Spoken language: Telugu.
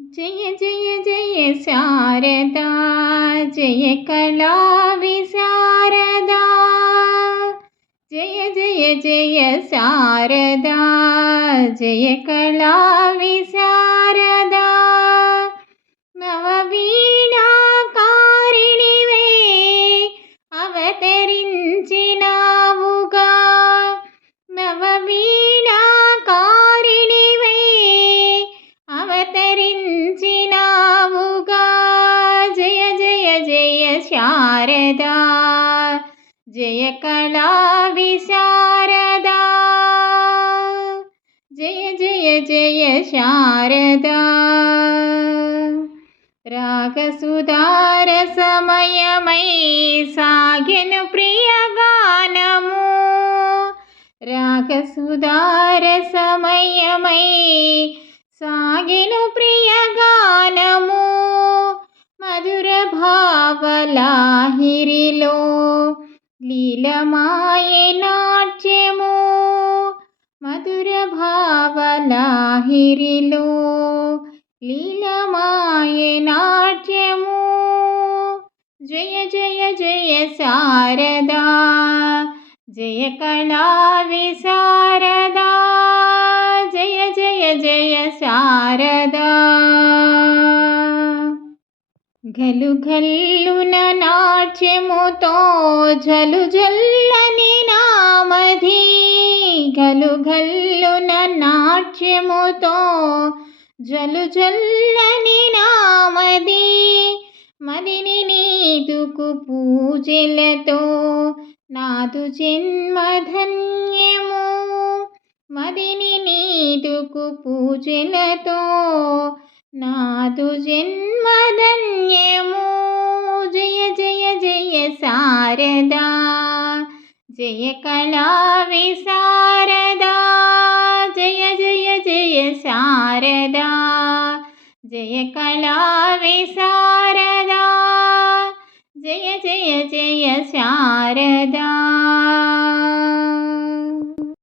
जय जय जय शारदा जय कला विशारदा। जय जय जय शारदा जय कला विशारदा शारदा जय कला विशारदा जय जय जय शारदा रागुधार समयमयी सागिन प्रिय गानो राग లాహిరిలో లీలమాయే నాట్యము. మధుర భావలాహిరిలో లీలమాయే నాట్యము. జయ జయ జయ శారదా జయ కళా విశారద. గలు గల్లున నాట్యముతో జలు జల్లని నామధి. గలు గల్లున నాట్యముతో జలు జల్లని నామది మదిని నీదుకు పూజలతో నాదు జన్మధన్యము. మదిని నీదుకు పూజలతో నాదు జన్మధన్యము शारदा जय कला विशारदा जय जय जय शारदा जय कला विशारदा जय जय जय शारदा